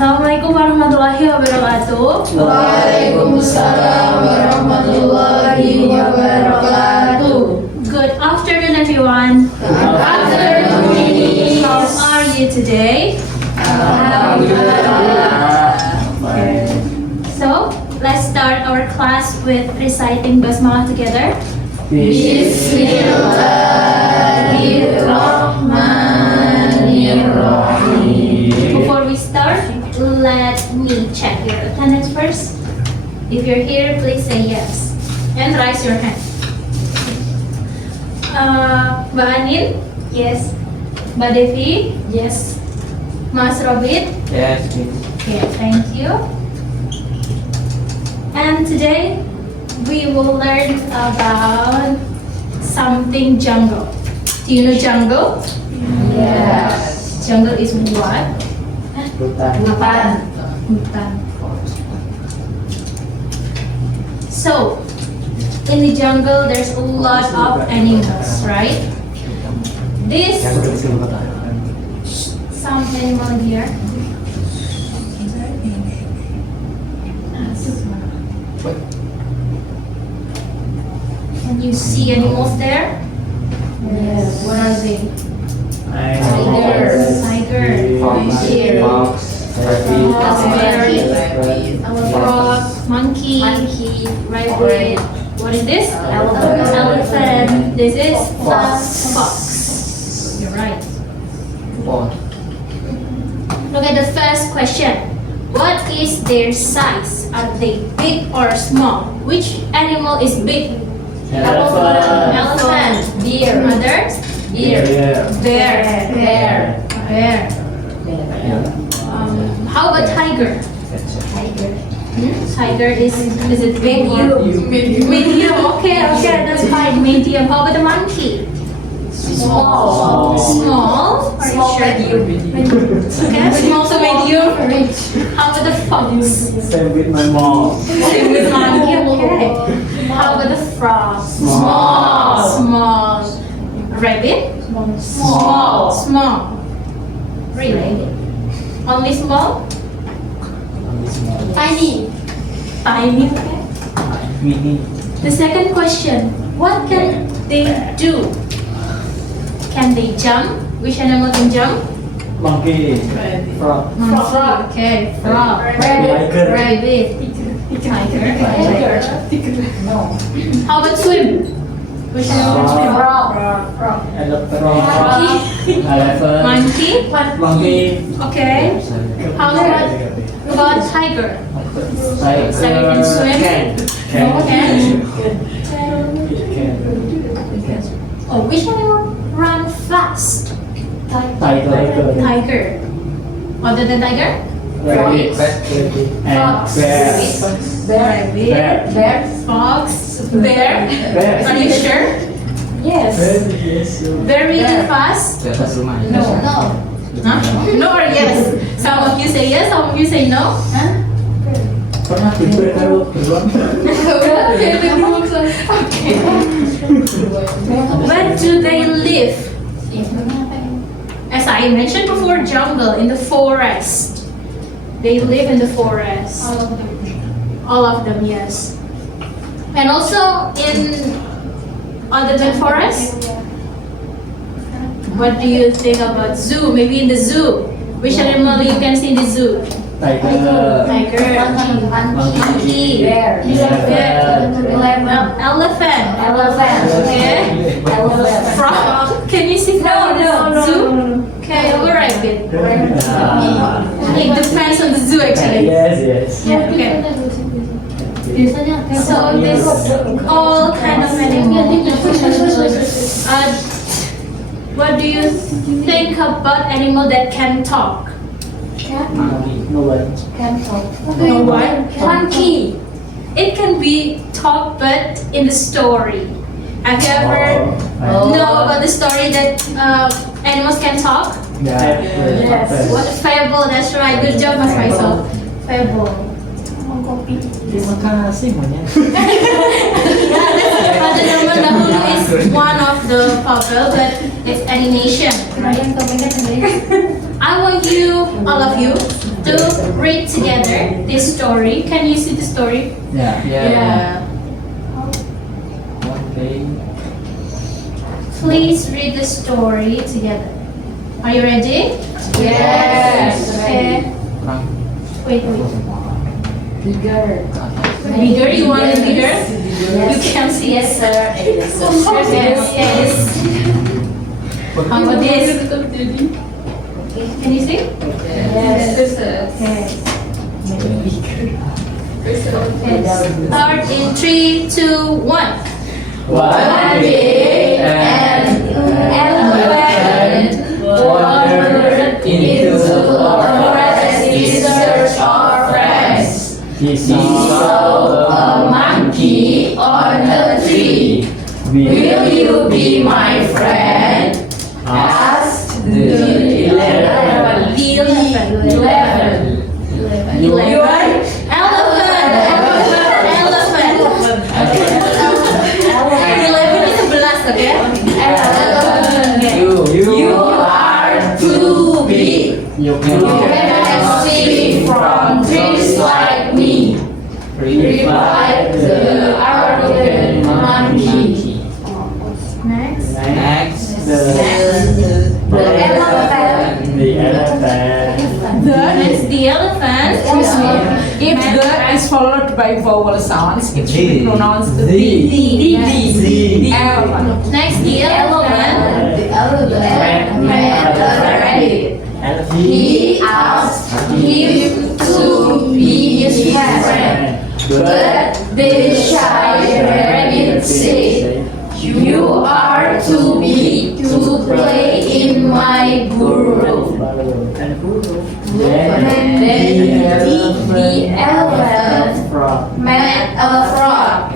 Assalamualaikum warahmatullahi wabarakatuh. Waalaikumsalam warahmatullahi wabarakatuh. Good afternoon, everyone. Good afternoon. How are you today? So, let's start our class with reciting basmalah together. Bismillahirrahmanirrahim. Before we start, let me check your attendance first. If you're here, please say yes and raise your hand. Mbak Anin? Yes. Mbak Devi? Yes. Mas Robit? Yes. Okay, thank you. And today we will learn about something jungle. Do you know jungle? Yes. Jungle is what? Hutan. Hutan. So, in the jungle there's a lot of animals, right? This some animal here. Can you see animals there? Yes. What are they? Tiger. Tiger. Frog, monkey, rabbit. What is this? Elephant. This is fox. You're right. Look at the first question. What is their size? Are they big or small? Which animal is big? Elephant. Deer. Others? Bear. How about tiger? Tiger is it big or medium? Okay, that's fine. Medium. How about the monkey? Small. Are you sure? Okay, small to medium. How about the fox? Same with my mom. Same with monkey. Okay. How about the frog? Small. Rabbit? Small. Really? Only small? Tiny. Okay. Mini. The second question. What can they do? Can they jump? Which animal can jump? Monkey. Frog. Frog. Okay. Frog. Tiger. Rabbit. Tiger. How about swim? Which animal can swim? Elephant. Monkey. Monkey. Okay. How about tiger? Tiger can swim? Oh, which animal run fast? Tiger. Other than tiger? Rabbit. And bear. Fox. Bear. Are you sure? Yes. Very fast? No. Huh? No or yes? Some of you say yes, some of you say no. Pernah tidur kalau beruang? Okay. Where do they live? As I mentioned before, jungle, in the forest. They live in the forest. All of them, yes. And also in other than forest? What do you think about zoo? Maybe in the zoo. Which animal you can see in the zoo? Tiger. Monkey. Bear. Elephant. Okay. Frog. Can you see frog in the zoo? Okay, alright. It depends on the zoo actually. Yes. Okay. So this all kind of animals. What do you think about animal that can talk? No one. No one. Monkey. It can be talk, but in the story. Have you ever know about the story that animals can talk? Yes. What fable? That's right. Good job, Mas Faisal. Fable. Terima kasih banyak. Raja Darman Dahulu is one of the fable, but it's animation. I want you, all of you, to read together this story. Can you see the story? Yeah. Yeah. One day. Please read the story together. Are you ready? Yes. Okay. Wait. Bigger. Bigger? You want it bigger? You can see. Yes, sir. Yes, sir. Yes. How about this? Can you see? Yes. Okay. Start in 3, 2, 1. One day, an elephant wandered into a forest in search of friends. He saw a monkey on a tree. Will you be my friend? Asked the elephant. You are? Elephant. 11 is 11, okay? You are too big. You cannot see from trees like me. Replied the arrogant monkey. Next. Next, the elephant. The elephant. Next, the elephant. If the is followed by vowel sounds, it should be pronounced The. the. The. Elephant. Next, the elephant. The elephant met a rabbit. He asked him to be his friend. But the shy rabbit said, "You are too big to play in my burrow." Then the elephant met a frog.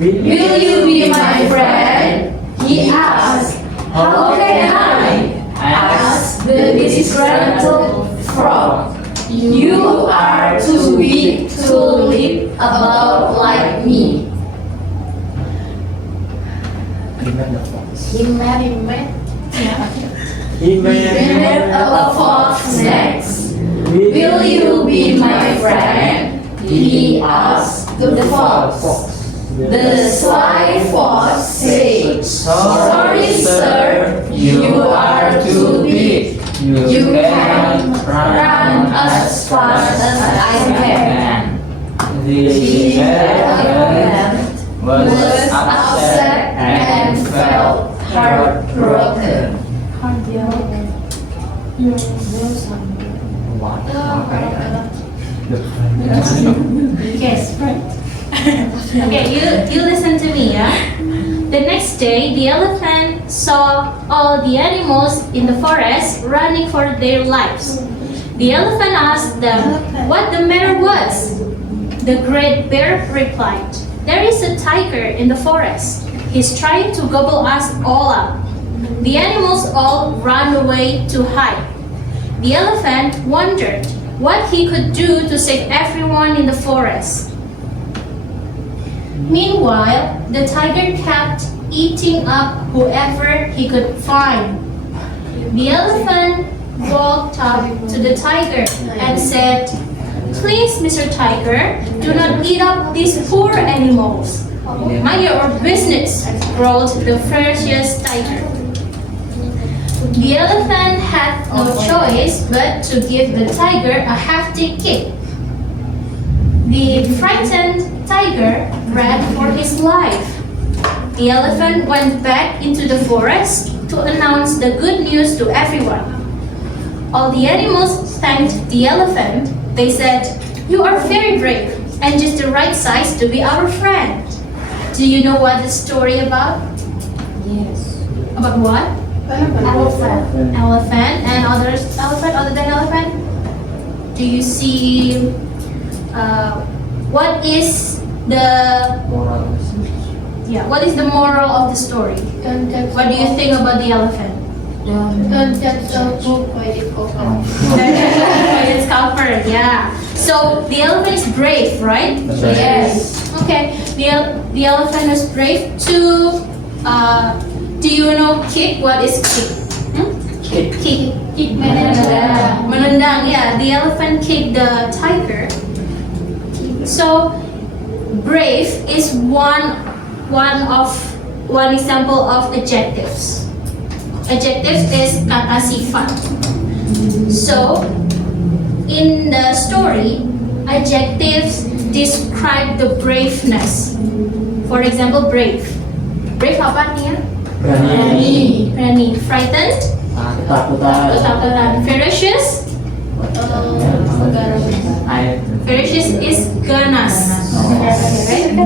"Will you be my friend?" he asked. "How can I?" asked the disgruntled frog. "You are too big to leap about like me." He met a fox next. "Will you be my friend?" he asked the fox. The sly fox said, "Sorry, sir, you are too big. You can run as fast as I can." The elephant was was upset and felt heartbroken. Yes, right. Okay, you listen to me, yeah? The next day, the elephant saw all the animals in the forest running for their lives. The elephant asked them what the matter was. The great bear replied, "There is a tiger in the forest. He's trying to gobble us all up." The animals all ran away to hide. The elephant wondered what he could do to save everyone in the forest. Meanwhile, the tiger kept eating up whoever he could find. The elephant walked up to the tiger and said, "Please, Mr. Tiger, do not eat up these poor animals." "Mind your business," growled the furious tiger. The elephant had no choice but to give the tiger a hefty kick. The frightened tiger ran for his life. The elephant went back into the forest to announce the good news to everyone. All the animals thanked the elephant. They said, "You are very brave and just the right size to be our friend." Do you know what the story about? Yes. About what? Elephant. Elephant and others. Elephant other than elephant. Do you see? What is the what is the moral of the story? What do you think about the elephant? Don't judge a book by its cover. It's covered, yeah. So the elephant is brave, right? Yes. Okay. The elephant is brave to. Do you know kick? What is kick? Kick menendang. Menendang, yeah. The elephant kicked the tiger. So brave is one example of adjectives. Adjectives is kata sifat. So in the story, adjectives describe the braveness. For example, brave. Brave apa artinya? Berani. Berani. Frightened. Ketakutan. Ketakutan. Ferocious. Ferocious is ganas. Right?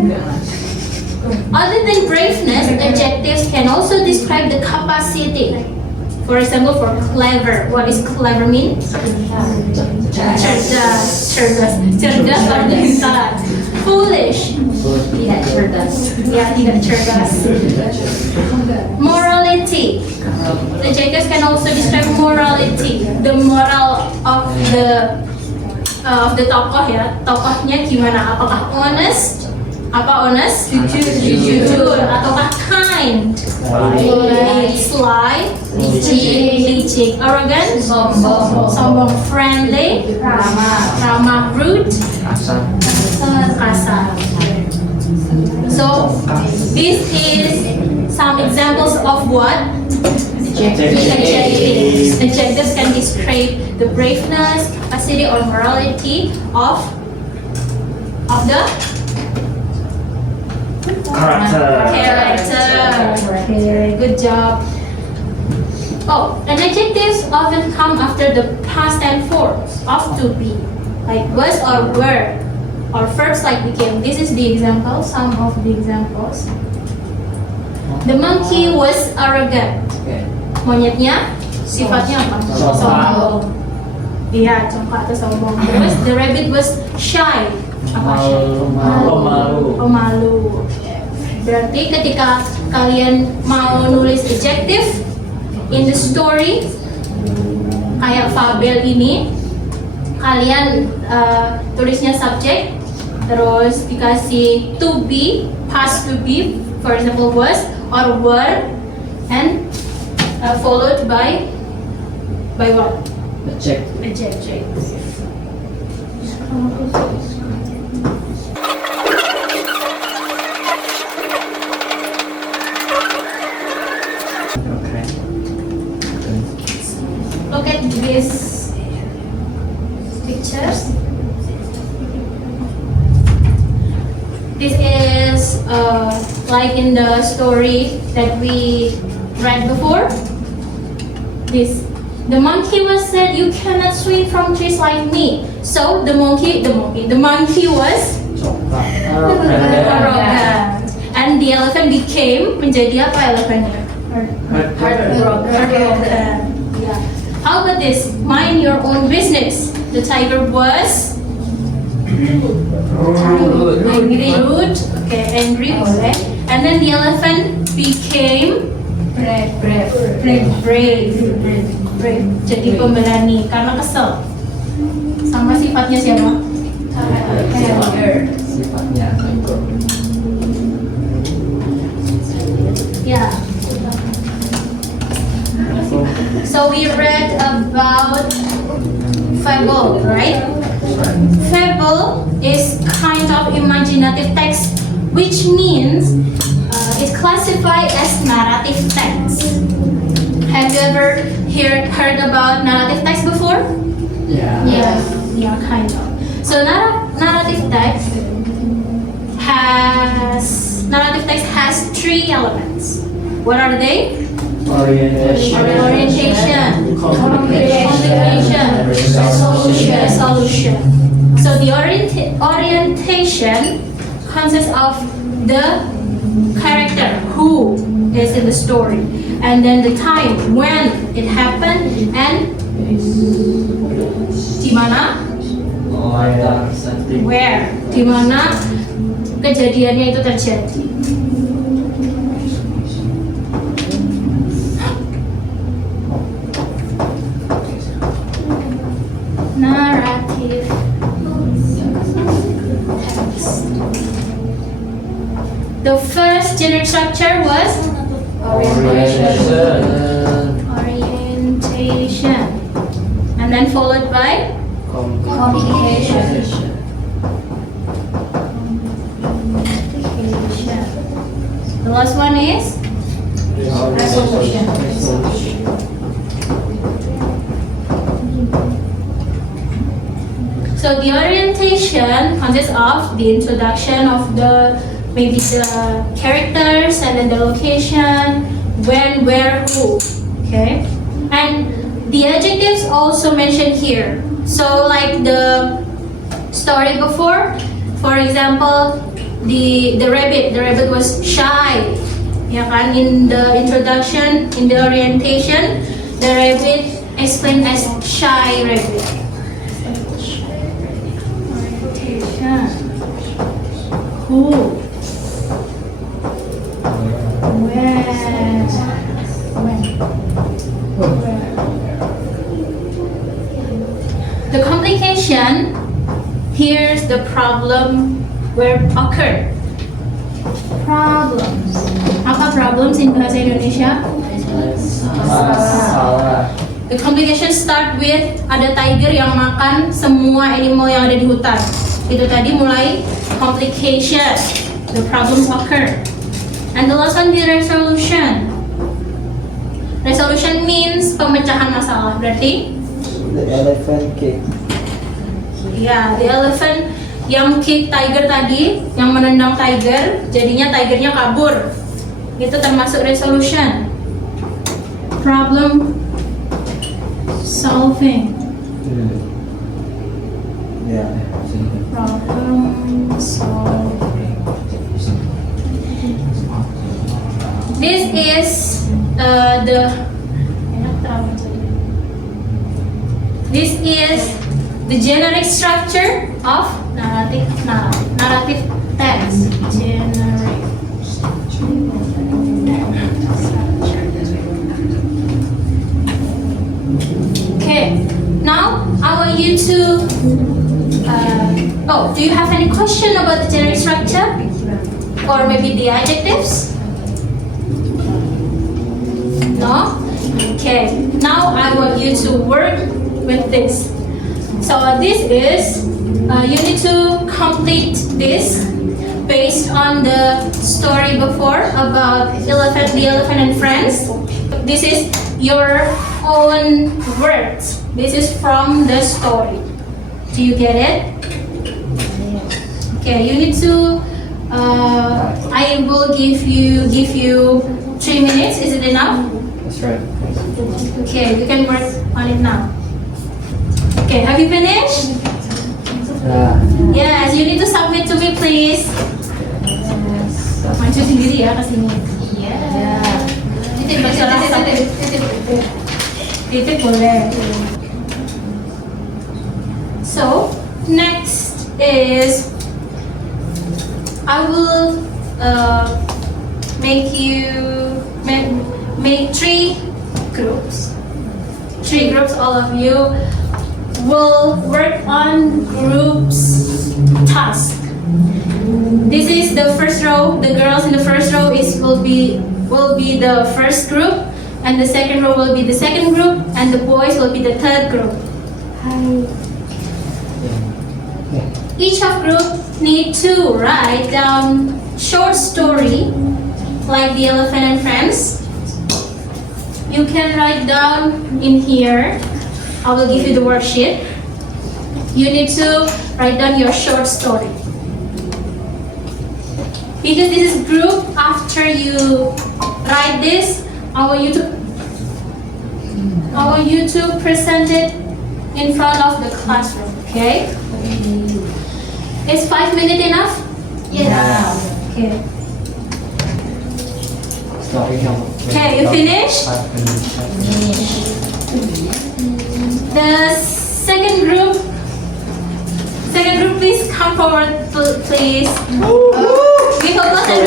Other than braveness, adjectives can also describe the capacity. For example, for clever, what is clever mean? Cerdas, cerdas or pintar. Foolish, tidak cerdas. Ya, tidak cerdas. Morality. Adjectives can also describe morality, the moral of the tokoh ya. Tokohnya gimana? Apakah honest? Apa honest? Jujur. Ataukah kind? Sly, licik, arrogant, sombong, friendly, ramah, rude, kasar. So this is some examples of what? Adjectives. Adjectives can describe the braveness, capacity, or morality of the character. Okay, good job. Oh, and adjectives often come after the past tense forms of to be, like was or were, or verbs like became. This is the example, some of the examples. The monkey was arrogant. Monyetnya sifatnya apa? Sombong. Iya, congkak atau sombong. Terus the rabbit was shy. Apa shy? Pemalu. Berarti ketika kalian mau nulis adjective in the story kayak fabel ini, kalian tulisnya subject, terus dikasih to be, past to be, for example was or were, and followed by what? Adjective. Look at these pictures. This is like in the story that we read before. The monkey was said, "You cannot swing from trees like me." So the monkey was arrogant, and the elephant became menjadi apa elephantnya? Arrogant. Yeah. How about this? Mind your own business. The tiger was rude. Okay, angry. Okay. And then the elephant became brave. Jadi pemberani karena kesel. Sama sifatnya siapa? Sifatnya Yeah. So we read about fable, right? Fable is kind of imaginative text, which means it's classified as narrative text. Have you ever heard about narrative text before? Yeah. Yeah, kind of. So narrative text has three elements. What are they? Orientation, communication, resolution. So the orientation consists of the character who is in the story, and then the time when it happened, and di mana, where, di mana kejadiannya itu terjadi. Narrative text. The first generic structure was orientation. and then followed by complication. The last one is resolution. So the orientation consists of the introduction of maybe the characters and then the location, when, where, who. Okay, and the adjectives also mentioned here. So like the story before, for example, the rabbit was shy. Ya kan, in the introduction, in the orientation, the rabbit explained as shy rabbit. Who? Where? The complication, here's the problem where occurred. Problems. Apa problems in bahasa Indonesia? Masalah. The complication start with ada tiger yang makan semua animal yang ada di hutan. Itu tadi mulai complication. The problems occur. And the last one is resolution. Resolution means pemecahan masalah. Berarti The elephant cake. ya, the elephant yang kick tiger tadi, yang menendang tiger, jadinya tigernya kabur. Itu termasuk resolution. Problem solving. Ya. Problem solving. This is the generic structure of narrative text. Generic Okay, now I want you to. Do you have any question about the generic structure, or maybe the adjectives? No? Okay, now I want you to work with this. So this is, you need to complete this based on the story before about the elephant and friends. This is your own words. This is from the story. Do you get it? Okay, you need to, I will give you 3 minutes. Is it enough? That's right. Okay, you can work on it now. Okay, have you finished? Yes, you need to submit to me, please. Maju sendiri ya ke sini. Iya. Titip boleh. So, next is I will make 3 groups. 3 groups, all of you will work on groups task. This is the first row. The girls in the first row will be the first group, and the second row will be the second group, and the boys will be the third group. Each of group need to write down short story like the elephant and friends. You can write down in here. I will give you the worksheet. You need to write down your short story. Because this is group, after you write this, I want you to present it in front of the classroom, okay? Is 5 minutes enough? Yes. Okay. Story yang. Okay, you finish? The second group, please come forward, please. Give applause and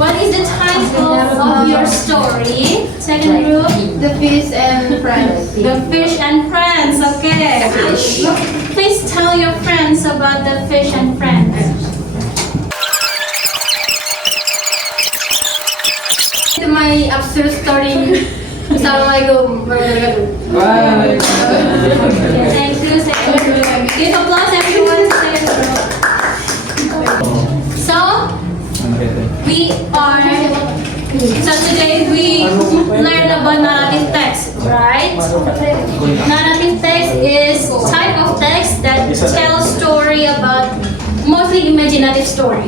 What is the title of your story? Second group? The fish and friends. The fish and friends, okay. Please tell your friends about the fish and friends. My absurd story Assalamualaikum warahmatullahi wabarakatuh. Bye. Thank you. Give applause everyone. So we are. So today we learn about narrative text, right? Narrative text is type of text that tells story about mostly imaginative story.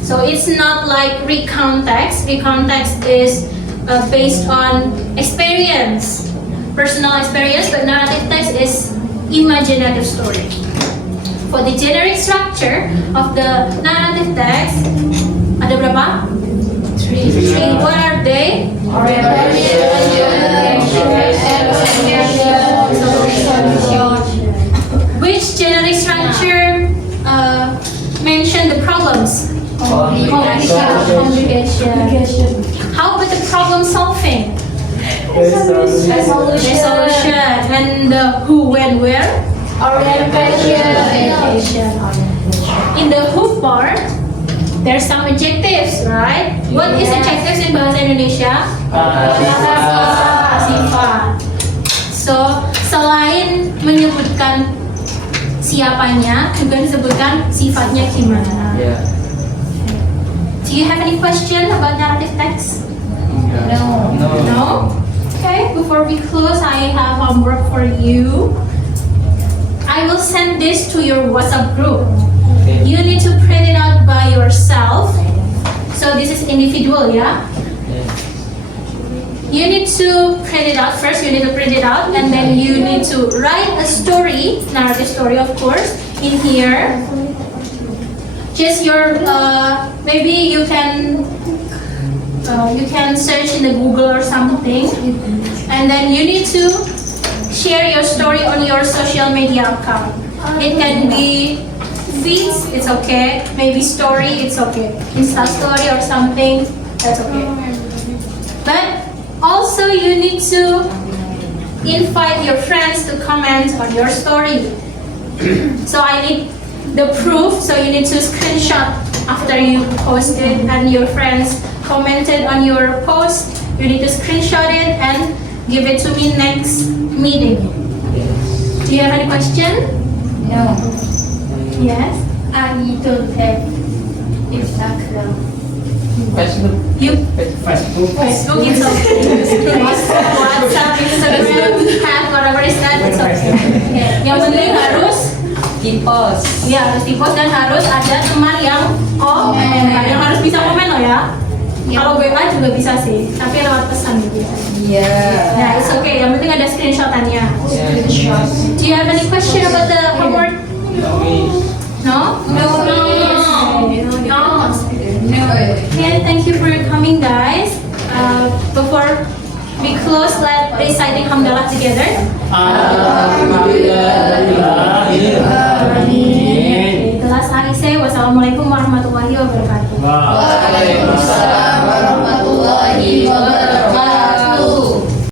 So it's not like recount text. Recount text is based on experience, personal experience, but narrative text is imaginative story. For the generic structure of the narrative text, ada berapa? Three. What are they? Which generic structure mention the problems? Complication. How about the problem solving? Resolution. And the who, when, where? Orientation. In the who part, there's some adjectives, right? What is adjectives in bahasa Indonesia? Sifat. So, selain menyebutkan siapanya, juga disebutkan sifatnya gimana. Yeah. Do you have any question about narrative text? No. No? Okay, before we close, I have homework for you. I will send this to your WhatsApp group. You need to print it out by yourself. So this is individual, yeah? You need to print it out first. You need to print it out, and then you need to write a story, narrative story, of course, in here. Just your maybe you can search in the Google or something, and then you need to share your story on your social media account. It can be feeds, it's okay. Maybe story, it's okay. Insta story or something, that's okay. But also you need to invite your friends to comment on your story. So I need the proof, so you need to screenshot after you post it and your friends commented on your post. You need to screenshot it and give it to me next meeting. Do you have any question? No. Yes? I don't have Instagram. Facebook. You? Facebook. Facebook is okay. WhatsApp, Instagram, have whatever is that, it's okay. Yang penting harus Di-post. ya harus di-post dan harus ada teman yang komen, yang harus bisa komen loh ya. Kalau WA juga bisa sih, tapi lewat pesan gitu. Yeah. Nah, it's okay. Yang penting ada screenshotannya. Do you have any question about the homework? No? No. Okay, thank you for coming, guys. Before we close, let's reciting Hamdalah together. Okay, kelas Aisyah. Wassalamualaikum warahmatullahi wabarakatuh. Waalaikumsalam warahmatullahi wabarakatuh.